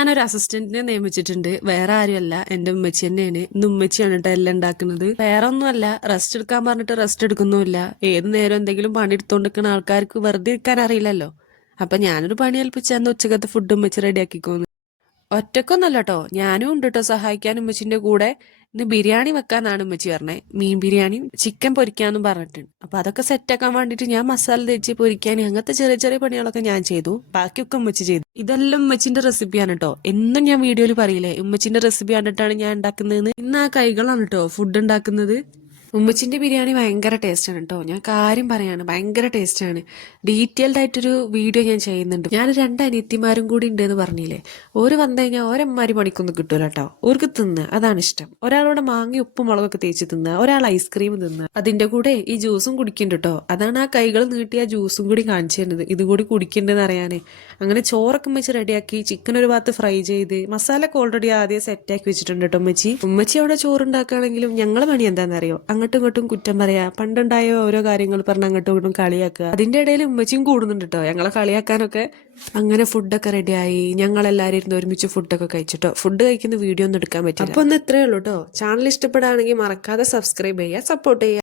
ഞാനൊരു അസിസ്റ്റന്റിനെ നിയമിച്ചിട്ടുണ്ട്. വേറെ ആരുമല്ല, എന്റെ ഉമ്മച്ചി തന്നെയാണ്. ഇന്ന് ഉമ്മച്ചിയാണ് കേട്ടോ എല്ലാം ഉണ്ടാക്കുന്നത്. വേറെ ഒന്നുമല്ല, റെസ്റ്റ് എടുക്കാൻ പറഞ്ഞിട്ട് റെസ്റ്റ് എടുക്കുന്നുമില്ല. ഏത് നേരം എന്തെങ്കിലും പണി എടുത്തോണ്ടിരിക്കുന്ന ആൾക്കാർക്ക് വെറുതെ ഇരിക്കാൻ അറിയില്ലല്ലോ. അപ്പൊ ഞാനൊരു പണി ഏൽപ്പിച്ചാന്ന് ഉച്ചക്കത്തെ ഫുഡ് ഉമ്മച്ചി റെഡിയാക്കിക്കോന്ന്. ഒറ്റക്കൊന്നല്ല കേട്ടോ, ഞാനും ഉണ്ട് കേട്ടോ സഹായിക്കാൻ ഉമ്മച്ചിന്റെ കൂടെ. ഇന്ന് ബിരിയാണി വെക്കാന്നാണ് ഉമ്മച്ചി പറഞ്ഞേ. മീൻ ബിരിയാണിയും ചിക്കൻ പൊരിക്കാന്നും പറഞ്ഞിട്ടുണ്ട്. അപ്പൊ അതൊക്കെ സെറ്റാക്കാൻ വേണ്ടിട്ട് ഞാൻ മസാല തേച്ച് പൊരിക്കാൻ അങ്ങനത്തെ ചെറിയ ചെറിയ പണികളൊക്കെ ഞാൻ ചെയ്തു. ബാക്കിയൊക്കെ ഉമ്മച്ചി ചെയ്തു. ഇതെല്ലാം ഉമ്മച്ചിന്റെ റെസിപ്പിയാണ് കേട്ടോ. എന്നും ഞാൻ വീഡിയോയിൽ പറയില്ലേ ഉമ്മച്ചിന്റെ റെസിപ്പി കണ്ടിട്ടാണ് ഞാൻ ഉണ്ടാക്കുന്നതെന്ന്. ഇന്ന് ആ കൈകളാണ് കേട്ടോ ഫുഡ് ഉണ്ടാക്കുന്നത്. ഉമ്മച്ചിന്റെ ബിരിയാണി ഭയങ്കര ടേസ്റ്റാണ് കേട്ടോ. ഞാൻ കാര്യം പറയാണ്, ഭയങ്കര ടേസ്റ്റാണ്. ഡീറ്റെയിൽഡ് ആയിട്ടൊരു വീഡിയോ ഞാൻ ചെയ്യുന്നുണ്ട്. ഞാൻ രണ്ട് അനിയത്തിമാരും കൂടി ഉണ്ട് എന്ന് പറഞ്ഞില്ലേ. ഓര് വന്നു കഴിഞ്ഞാൽ ഓരമ്മാരി പണിക്കൊന്നും കിട്ടൂല കേട്ടോ. ഓർക്ക് തിന്നുക അതാണ് ഇഷ്ടം. ഒരാളോട് മാങ്ങി ഉപ്പും മുളകൊക്കെ തേച്ച് തിന്നുക, ഒരാൾ ഐസ്ക്രീം തിന്നുക, അതിന്റെ കൂടെ ഈ ജ്യൂസും കുടിക്കുന്നുണ്ട് കേട്ടോ. അതാണ് ആ കൈകൾ നീട്ടി ആ ജ്യൂസും കൂടി കാണിച്ചു തരുന്നത്, ഇതും കൂടി കുടിക്കുന്നുണ്ടെന്ന് അറിയാനേ. അങ്ങനെ ചോറൊക്കെ വെച്ച് റെഡിയാക്കി, ചിക്കൻ ഒരു ഭാഗത്ത് ഫ്രൈ ചെയ്ത്, മസാലയൊക്കെ ഓൾറെഡി ആദ്യം സെറ്റാക്കി വെച്ചിട്ടുണ്ട് കേട്ടോ ഉമ്മച്ചി. ഉമ്മച്ചി അവിടെ ചോറുണ്ടാക്കുകയാണെങ്കിലും ഞങ്ങളെ പണി എന്താണെന്നറിയോ, അങ്ങോട്ടും ഇങ്ങോട്ടും കുറ്റം പറയാ, പണ്ടുണ്ടായ ഓരോ കാര്യങ്ങൾ പറഞ്ഞ് അങ്ങോട്ടും ഇങ്ങോട്ടും കളിയാക്കുക. അതിന്റെ ഇടയിൽ ഉമ്മച്ചിയും കൂടുന്നുണ്ട് കേട്ടോ ഞങ്ങളെ കളിയാക്കാനൊക്കെ. അങ്ങനെ ഫുഡൊക്കെ റെഡിയായി, ഞങ്ങൾ എല്ലാവരും ഇരുന്ന് ഒരുമിച്ച് ഫുഡൊക്കെ കഴിച്ചിട്ടോ. ഫുഡ് കഴിക്കുന്ന വീഡിയോ ഒന്നും എടുക്കാൻ പറ്റില്ല. അപ്പൊ ഒന്ന് ഇത്രയേ ഉള്ളൂ കേട്ടോ. ചാനൽ ഇഷ്ടപ്പെടുകയാണെങ്കിൽ മറക്കാതെ സബ്സ്ക്രൈബ് ചെയ്യുക, സപ്പോർട്ട് ചെയ്യുക.